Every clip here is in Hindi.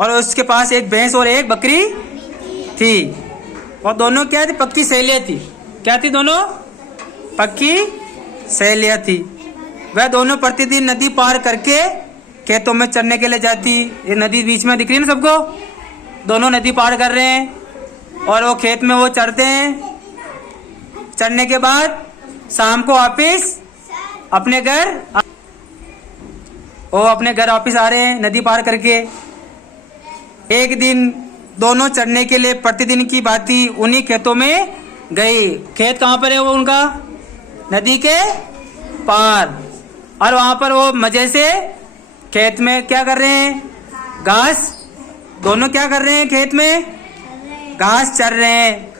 और उसके पास एक भैंस और एक बकरी थी। और दोनों क्या थी? पक्की सहेलियाँ थी। क्या थी? दोनों पक्की सहेलियाँ थी। वह दोनों प्रतिदिन नदी पार करके खेतों में चरने के लिए जाती। ये नदी बीच में दिख रही है ना सबको? दोनों नदी पार कर रहे हैं और वो खेत में वो चरते हैं। चरने के बाद शाम को वापिस अपने घर वापिस आ रहे हैं नदी पार करके। एक दिन दोनों चरने के लिए प्रतिदिन की भांति उन्हीं खेतों में गई। खेत कहाँ पर है वो उनका? नदी के पार। और वहां पर वो मजे से खेत में क्या कर रहे हैं? घास। दोनों क्या कर रहे हैं? खेत में घास चर रहे हैं।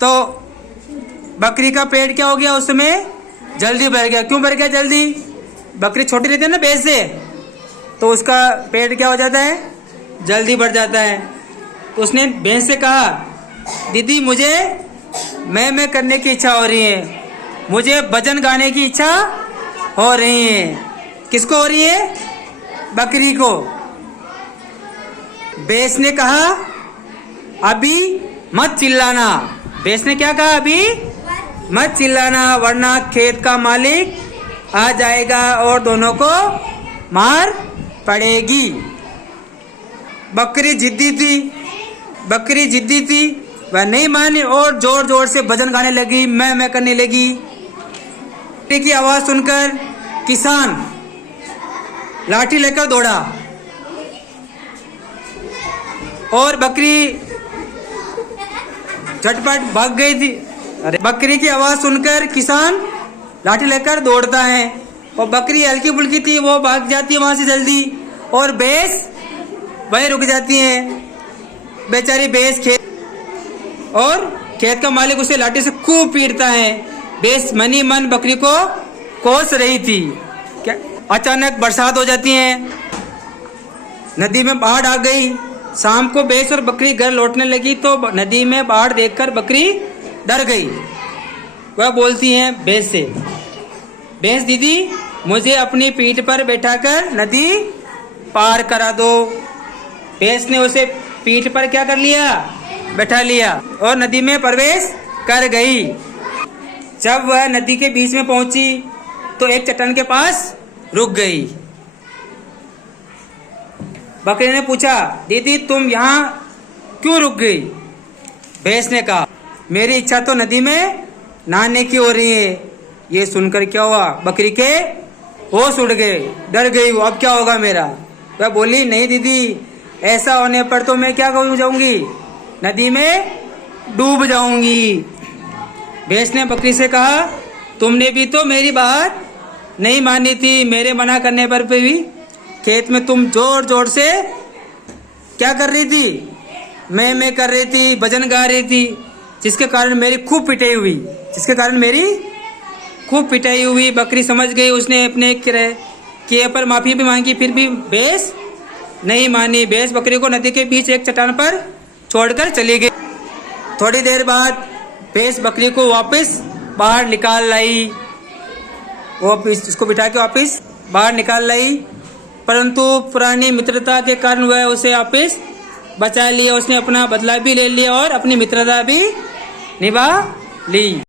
तो बकरी का पेट क्या हो गया? उसमें जल्दी भर गया। क्यों भर गया जल्दी? बकरी छोटी रहती है ना भैंस से, तो उसका पेट क्या हो जाता है? जल्दी भर जाता है। तो उसने भैंस से कहा, दीदी मुझे मैं करने की इच्छा हो रही है, मुझे भजन गाने की इच्छा हो रही है। किसको हो रही है? बकरी को। भैंस ने कहा, अभी मत चिल्लाना। भैंस ने क्या कहा? अभी मत चिल्लाना, वरना खेत का मालिक आ जाएगा और दोनों को मार पड़ेगी। बकरी जिद्दी थी। वह नहीं मानी और जोर जोर से भजन गाने लगी, मैं करने लगी। बकरी की आवाज सुनकर किसान लाठी लेकर दौड़ा और बकरी झटपट भाग गई थी। अरे बकरी की आवाज सुनकर किसान लाठी लेकर दौड़ता है और बकरी हल्की फुल्की थी, वो भाग जाती है वहां से जल्दी। और भैंस वहीं रुक जाती है। बेचारी भैंस खेत का मालिक उसे लाठी से खूब पीटता है। भैंस मनी मन बकरी को कोस रही थी। क्या अचानक बरसात हो जाती है, नदी में बाढ़ आ गई। शाम को भैंस और बकरी घर लौटने लगी तो नदी में बाढ़ देखकर बकरी डर गई। वह बोलती है भैंस से, भैंस दीदी मुझे अपनी पीठ पर बैठाकर नदी पार करा दो। भैंस ने उसे पीठ पर क्या कर लिया? बैठा लिया और नदी में प्रवेश कर गई। जब वह नदी के बीच में पहुंची तो एक चट्टान के पास रुक गई। बकरी ने पूछा, दीदी तुम यहाँ क्यों रुक गई? भैंस ने कहा, मेरी इच्छा तो नदी में नहाने की हो रही है। ये सुनकर क्या हुआ? बकरी के होश उड़ गए, डर गई वो, अब क्या होगा मेरा? वह बोली, नहीं दीदी, ऐसा होने पर तो मैं क्या हो जाऊंगी? नदी में डूब जाऊंगी। भैंस ने बकरी से कहा, तुमने भी तो मेरी बात नहीं मानी थी। मेरे मना करने पर भी खेत में तुम जोर जोर से क्या कर रही थी? मैं कर रही थी, भजन गा रही थी, जिसके कारण मेरी खूब पिटाई हुई। बकरी समझ गई, उसने अपने किए पर माफी भी मांगी, फिर भी भैंस नहीं मानी। भैंस बकरी को नदी के बीच एक चट्टान पर छोड़कर चली गई। थोड़ी देर बाद भैंस बकरी को वापस बाहर निकाल लाई। वो उसको बिठा के वापस बाहर निकाल लाई, परंतु पुरानी मित्रता के कारण वह उसे वापस बचा लिया। उसने अपना बदला भी ले लिया और अपनी मित्रता भी निभा ली।